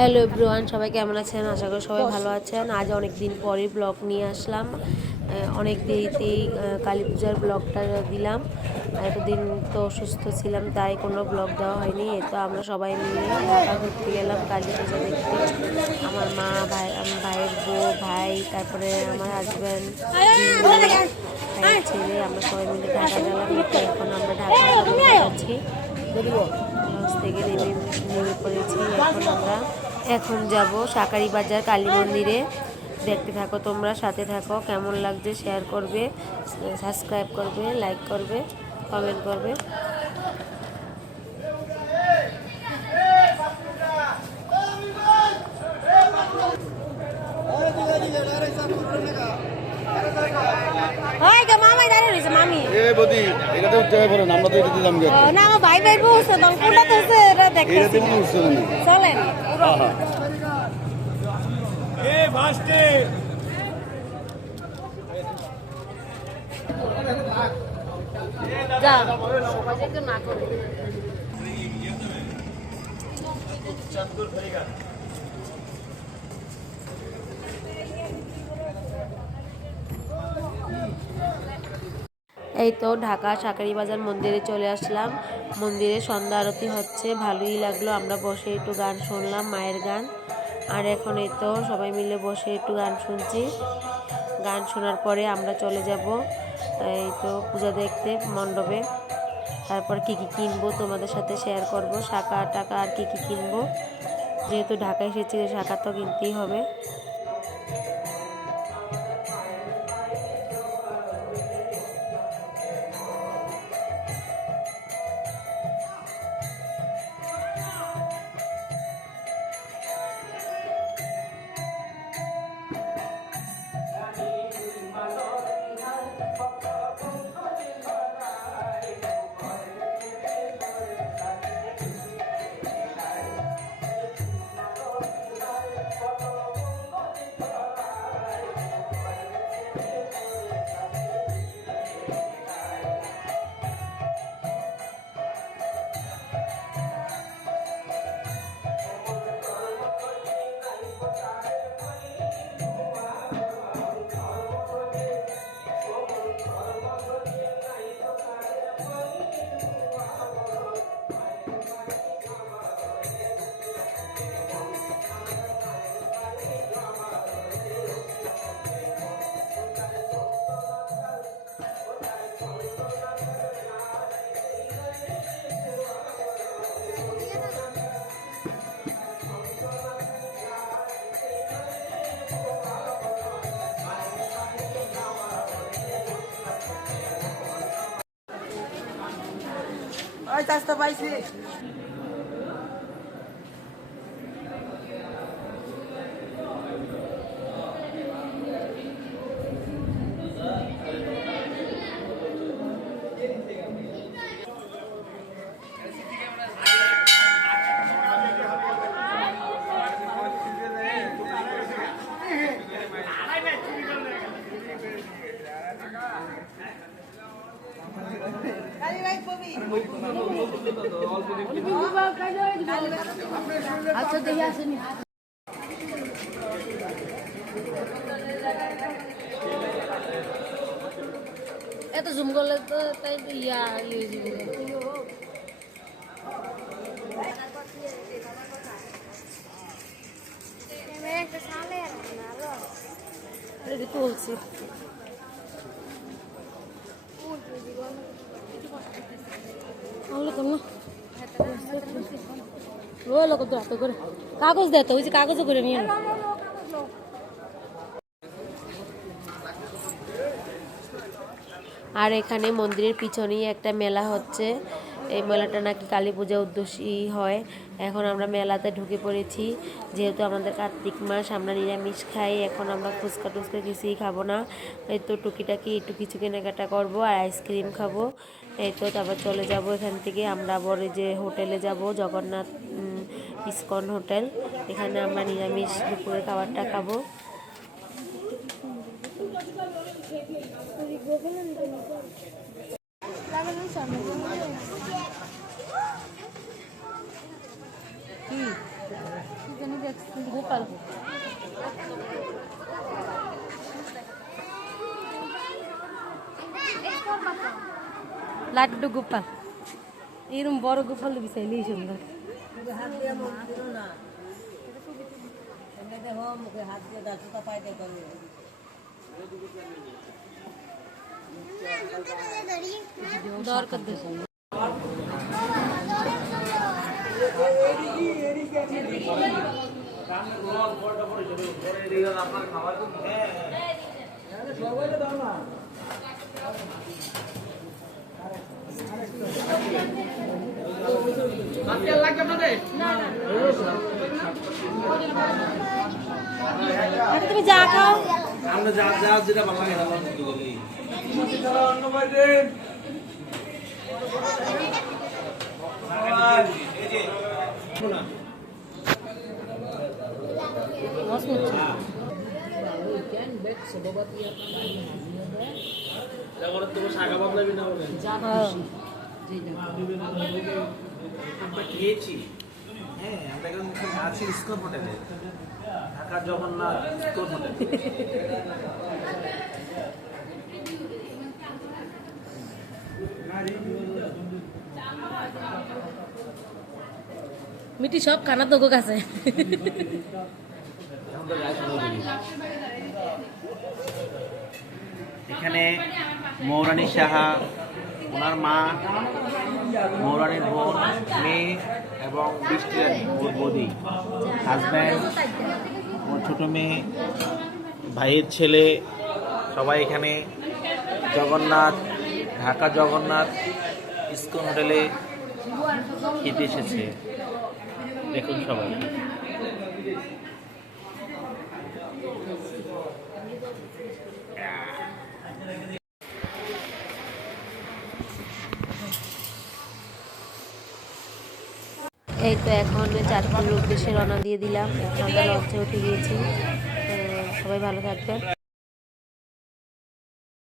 Hello everyone সবাই কেমন আছেন? আশা করি সবাই ভালো আছেন। আজ অনেক দিন পরে ব্লগ নিয়ে আসলাম। অনেক দেরিতেই কালী পূজার ব্লগটা দিলাম। এতদিন তো অসুস্থ ছিলাম, তাই কোনো ব্লগ দেওয়া হয়নি। এই তো আমরা সবাই মিলে ঢাকা ঘুরতে গেলাম কালী পূজা দেখতে। আমার মা, ভাই ভাইয়ের বউ, ভাই, তারপরে আমার হাজব্যান্ড ছেলে, আমরা সবাই মিলে ঢাকা গেলাম। এখন আমরা ঢাকা লঞ্চ থেকে নেমে নেমে পড়েছি এখন আমরা। এখন যাব সাকারি বাজার, কালী মন্দিরে। দেখতে থাকো তোমরা, সাথে থাকো, কেমন লাগছে শেয়ার করবে সাবস্ক্রাইব করবে লাইক করবে কমেন্ট করবে হয় গো মামাই দাঁড়িয়ে রয়েছে মামি এ বদি এটাতে উঠতে হবে বলেন আমরা তো এটা দিলাম ও, না আমার ভাই ভাই বসে তখন কোনটা তো হচ্ছে এটা এটাতে দেখতেছি উঠছে না চলেন যা এই তো ঢাকা সাকারি বাজার মন্দিরে চলে আসলাম। মন্দিরে সন্ধ্যা আরতি হচ্ছে, ভালোই লাগল। আমরা বসে একটু গান শুনলাম, মায়ের গান। আর এখন এই তো সবাই মিলে বসে একটু গান শুনছি। গান শোনার পরে আমরা চলে যাব এই তো পূজা দেখতে মণ্ডপে। তারপর কী কী কিনবো তোমাদের সাথে শেয়ার করব। শাঁখা টাকা আর কি কি কিনবো। যেহেতু ঢাকা এসেছি, শাঁখা তো কিনতেই হবে। mas tá, vai ser. আচ্ছা দেখে আসেনি এত জুম করলে তো তাই ইয়া ইয়ে তুলছি আনলো তো না কাগজ করে আর এখানে মন্দিরের পিছনেই একটা মেলা হচ্ছে। এই মেলাটা নাকি কালী পূজা উদ্দেশ্যই হয়। এখন আমরা মেলাতে ঢুকে পড়েছি। যেহেতু আমাদের কার্তিক মাস, আমরা নিরামিষ খাই, এখন আমরা ফুচকা টুচকা কিছুই খাব না। এই তো টুকিটাকি একটু কিছু কেনাকাটা করব আর আইসক্রিম খাব। এই তো তারপর চলে যাব এখান থেকে। আমরা আবার যে হোটেলে যাব, জগন্নাথ ইস্কন হোটেল। এখানে আমরা নিরামিষ দুপুরের খাবারটা খাব। গোপাল। লাড্ডু গোপাল। এরম বড় গোপাল বিচাইলেই সুন্দর। দরকার দেশে আচ্ছা, তুমি যা খাও। আমরা যা যা যেটা ভালো লাগে কিন্তু করি তুমি শাখা বদলাবি না হ্যাঁ। আমরা খেয়েছি। হ্যাঁ আমরা আছি হোটেলে। ঢাকা জগন্নাথ হোটেল। মিটি সব খানা তো এখন দিবি। এখানে মৌরানী সাহা ওনার মা মৌরানীর বোন, মেয়ে এবং বৃষ্টির বৌদি। হাজব্যান্ড ওর ছোটো মেয়ে, ভাইয়ের ছেলে, সবাই এখানে। জগন্নাথ, ঢাকা জগন্নাথ ইস্কন হোটেলে খেতে এসেছে। দেখুন সবাই। এই তো এখন চাঁদপুরের উদ্দেশ্যে রওনা দিয়ে দিলাম। আমরা লঞ্চে উঠে গিয়েছি। সবাই ভালো থাকবেন।